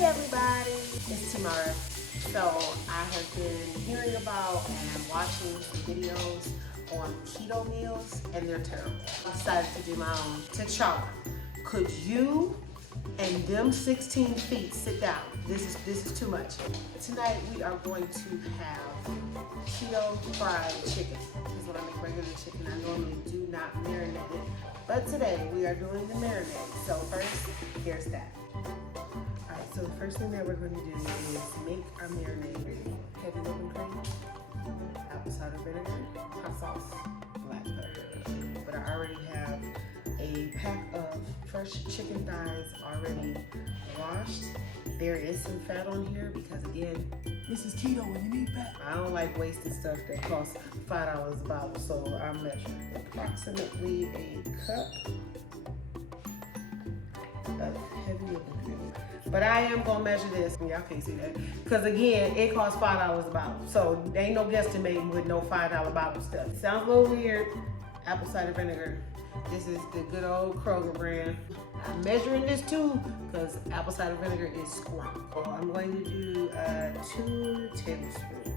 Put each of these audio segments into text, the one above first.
Hey everybody, it's Tamara. So I have been hearing about and watching some videos on keto meals and they're terrible. I decided to do my own. T'Challa, could you and them 16 feet sit down? This is too much. Tonight we are going to have keto fried chicken. This is what I make regular chicken. I normally do not marinate it, but today we are doing the marinade. So first, here's that. Alright, so the first thing that we're going to do is make our marinade. Heavy whipping cream, apple cider vinegar, hot sauce, black pepper. But I already have a pack of fresh chicken thighs already washed. There is some fat on here because again, this is keto and you need fat. I don't like wasting stuff that costs $5 a bottle, so I'm measuring approximately a cup of heavy whipping cream. But I am gonna measure this, y'all can't see that, because again, it costs $5 a bottle. So there ain't no guesstimating with no $5 bottle stuff. Sounds a little weird. Apple cider vinegar. This is the good old Kroger brand. I'm measuring this too because apple cider vinegar is strong. So I'm going to do 2 tablespoons.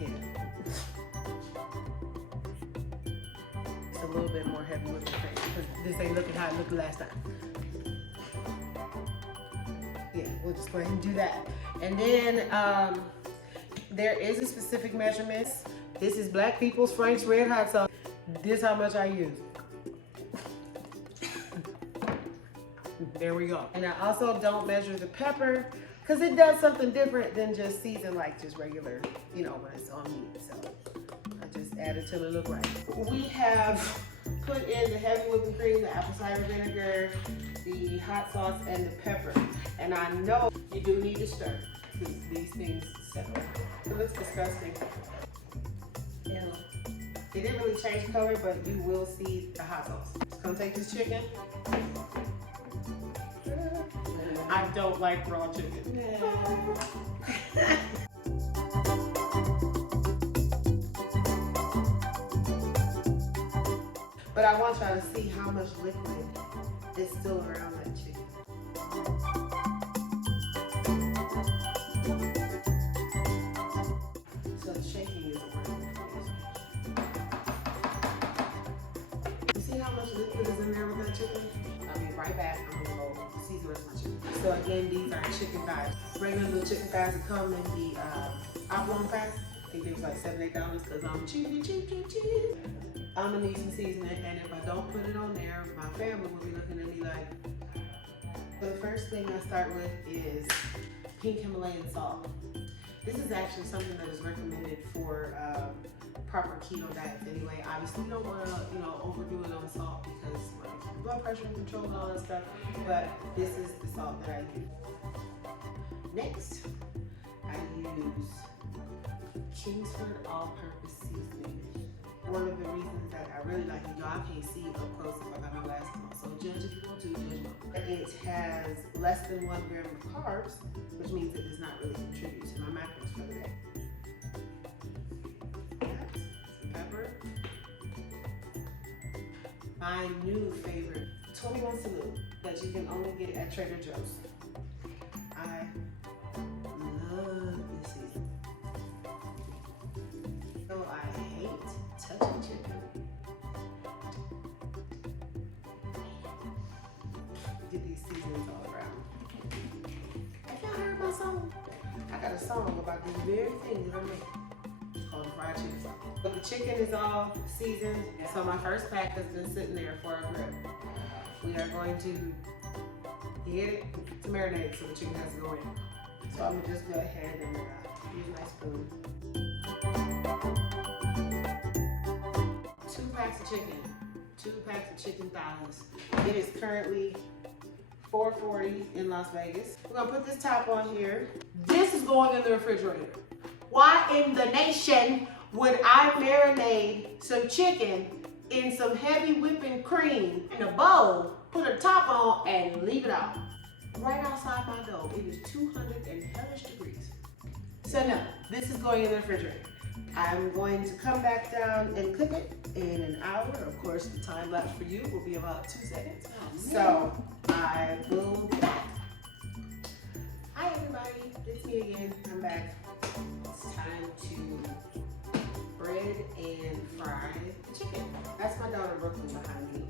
Yeah. It's a little bit more heavy with the cream because this ain't looking how it looked last time. Yeah, we'll just go ahead and do that. And then there is a specific measurement. This is Black People's Frank's Red Hot Sauce. This is how much I use. There we go. And I also don't measure the pepper because it does something different than just season like just regular, you know, when it's on meat. So I just add it till it look right. We have put in the heavy whipping cream, the apple cider vinegar, the hot sauce, and the pepper. And I know you do need to stir because these things separate. It looks disgusting. Yeah. It didn't really change color, but you will see the hot sauce. Just gonna take this chicken. I don't like raw chicken. But I want y'all to see how much liquid is still around that chicken. So the shaking is important. You see how much liquid is in there with that chicken? I'll be right back. I'm gonna go season the rest of my chicken. So again, these are chicken thighs. Regular little chicken thighs that come in the oblong packs. I think they was like $7, $8 because I'm cheap. I'm gonna need some seasoning, and if I don't put it on there, my family will be looking at me like. The first thing I start with is pink Himalayan salt. This is actually something that is recommended for proper keto diets anyway. Obviously, you don't want to, overdo it on salt because blood pressure and control and all that stuff. But this is the salt that I use. Next, I use Kingsford all-purpose seasoning. One of the reasons that I really like it, y'all can't see up close if I got my glasses on. So judge if you want to, judge me. It has less than 1 gram of carbs, which means it does not really contribute to my macros for the day. Some pepper. My new favorite, 21 Salute, that you can only get at Trader Joe's. I love this season. So I hate touching chicken. Get these seasonings all around. Have y'all heard my song? I got a song about these very things that I make. It's called the fried chicken song. But the chicken is all seasoned. So my first pack has been sitting there for a grip. We are going to get it to marinate so the chicken has to go in. So I'm gonna just go ahead and use my spoon. 2 packs of chicken. 2 packs of chicken thighs. It is currently $4.40 in Las Vegas. We're gonna put this top on here. This is going in the refrigerator. Why in the nation would I marinate some chicken in some heavy whipping cream in a bowl, put a top on, and leave it out? Right outside my door, it is 200 and hellish degrees. So no, this is going in the refrigerator. I'm going to come back down and cook it in an hour. Of course, the time lapse for you will be about 2 seconds. So I will be back. Hi everybody, it's me again. I'm back. It's time to bread and fry the chicken. That's my daughter Brooklyn behind me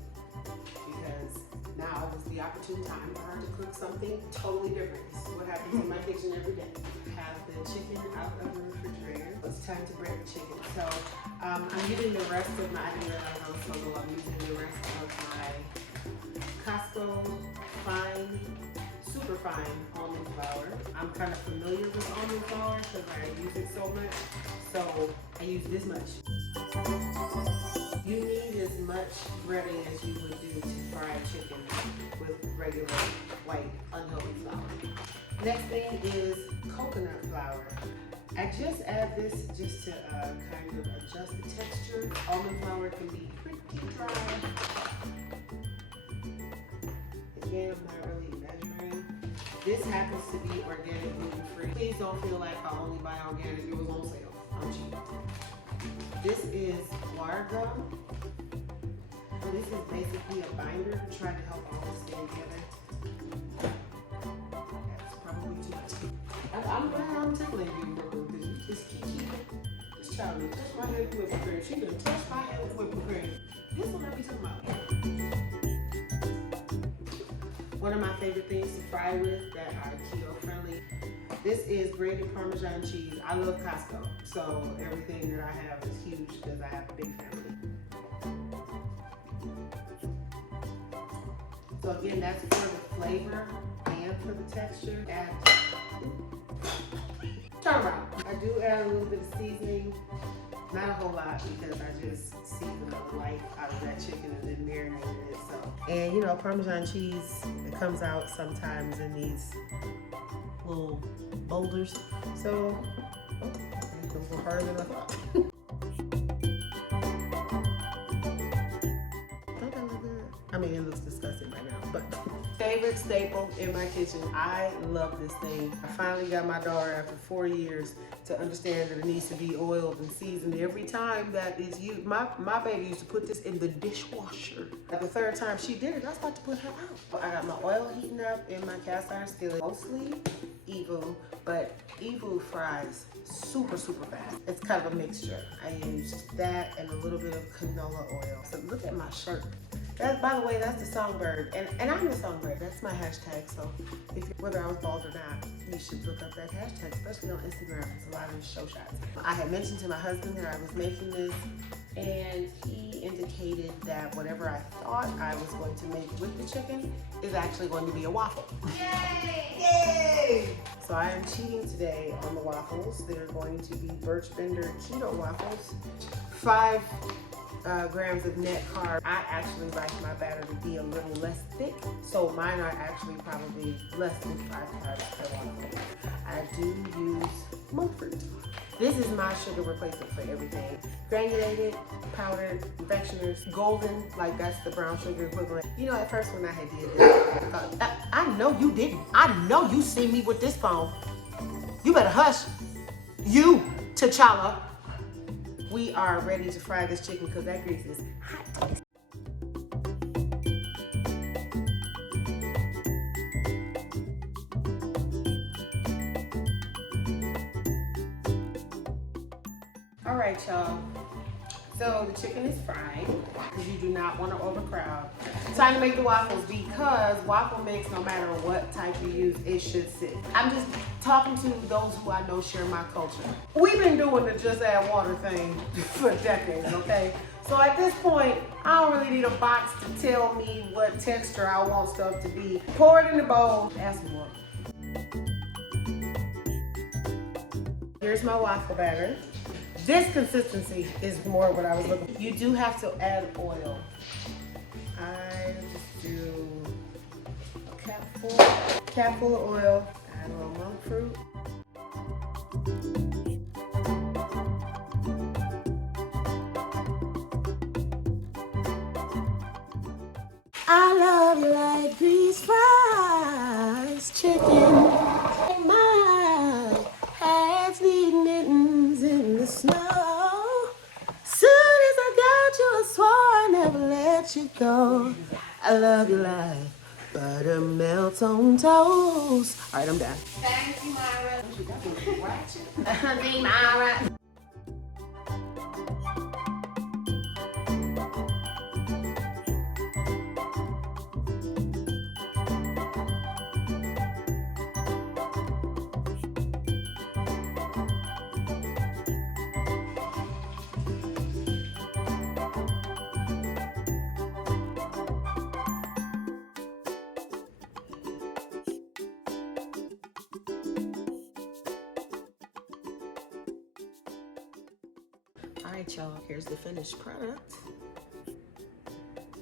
because now is the opportune time for her to cook something totally different. This is what happens in my kitchen every day. I have the chicken out of the refrigerator. It's time to bread the chicken. So I'm using the rest of my, I didn't realize I was so low. I'm using the rest of my Costco fine, super fine almond flour. I'm kind of familiar with almond flour because I use it so much. So I use this much. You need as much breading as you would do to fry chicken with regular white unhealthy flour. Next thing is coconut flour. I just add this just to kind of adjust the texture. Almond flour can be pretty dry. Again, I'm not really measuring. This happens to be organic, gluten-free. Please don't feel like I only buy organic. It was on sale. I'm cheap. This is Guar gum. This is basically a binder to try to help all this stay together. That's probably too much. I'm glad I'm tickling you, Brooklyn, because you just keep this child done touch my head with whipped cream. She done touch my head with whipped cream. This one I be talking about. One of my favorite things to fry with that are keto friendly. This is grated Parmesan cheese. I love Costco, so everything that I have is huge because I have a big family. So again, that's for the flavor and for the texture. Turn around. I do add a little bit of seasoning, not a whole lot because I just seasoned the life out of that chicken and then marinated it. So, and you know, Parmesan cheese, it comes out sometimes in these little boulders. So, it's a little harder than I thought. I mean, it looks disgusting right now, but favorite staple in my kitchen. I love this thing. I finally got my daughter after 4 years to understand that it needs to be oiled and seasoned every time that it's used. My baby used to put this in the dishwasher. The third time she did it, I was about to put her out. I got my oil heating up in my cast iron skillet. Mostly Evo, but Evo fries super fast. It's kind of a mixture. I used that and a little bit of canola oil. So look at my shirt. That, by the way, that's the Songbyrd, and I'm the Songbyrd. That's my hashtag. So, whether I was bald or not, you should look up that hashtag, especially on Instagram. It's a lot of show shots. I had mentioned to my husband that I was making this, and he indicated that whatever I thought I was going to make with the chicken is actually going to be a waffle. Yay! Yay! So I am cheating today on the waffles. They're going to be Birch Bender Keto waffles. 5 grams of net carb. I actually like my batter to be a little less thick, so mine are actually probably less than 5 carbs per waffle. I do use monk fruit. This is my sugar replacement for everything. Granulated, powdered, confectioners, golden, like that's the brown sugar equivalent. You know, at first when I had did this, I know you didn't. I know you see me with this phone. You better hush. You, T'Challa. We are ready to fry this chicken because that grease is hot. All right, y'all. So the chicken is fried because you do not want to overcrowd. Time to make the waffles because waffle mix, no matter what type you use, it should sit. I'm just talking to those who I know share my culture. We've been doing the just add water thing for decades, okay? So at this point, I don't really need a box to tell me what texture I want stuff to be. Pour it in the bowl, add some water. Here's my waffle batter. This consistency is more what I was looking for. You do have to add oil. I just do a cap full of oil, add a little monk fruit. I love you like these fries, chicken. My hands need mittens in the snow. Soon as I got you, I swore I'd never let you go. I love your life. Butter melts on toast. All right, I'm done. Thank you, Myra. Thank you, Myra. All right, y'all, here's the finished product.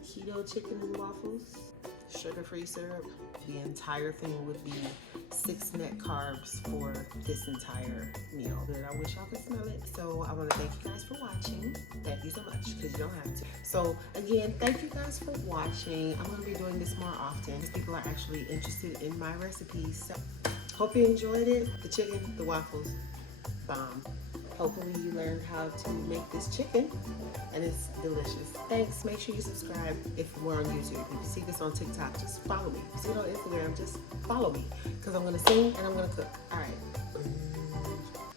Keto chicken and waffles, sugar-free syrup. The entire thing would be 6 net carbs for this entire meal. Good, I wish y'all could smell it. So I want to thank you guys for watching. Thank you so much, because you don't have to. So again, thank you guys for watching. I'm going to be doing this more often because people are actually interested in my recipes. So hope you enjoyed it. The chicken, the waffles, bomb. Hopefully you learned how to make this chicken, and it's delicious. Thanks. Make sure you subscribe if we're on YouTube. If you see this on TikTok, just follow me. If you see it on Instagram, just follow me, because I'm going to sing and I'm going to cook. All right.